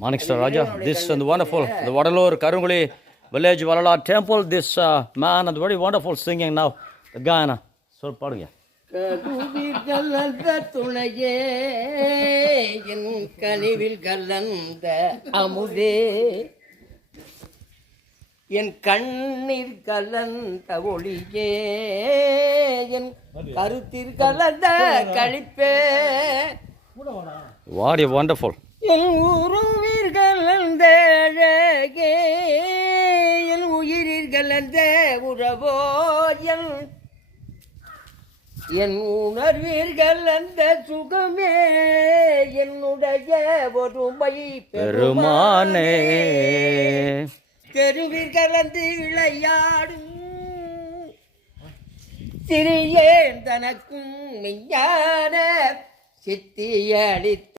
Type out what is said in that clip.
Morning Star Raja. This is wonderful. The Vadalur Karunguli village Valala temple. This man and very wonderful singing now. The Guyana. So part of துணையே என் கனிவில் கலந்த அமுதே என் கண்ணீர் கலந்த ஒளியே என் கருத்தில் கலந்த கழிப்பே What a wonderful. என் உருவீர் கலந்த அழகே என் உயிரில் கலந்த உறவோ என் உணர்வீர்கள் அந்த சுகமே என்னுடைய ஒருமை பெருமானே தெருவீர்கள் வந்து விளையாடும் சிறியேன் தனக்கும் மெய்ஞான சித்தியளித்த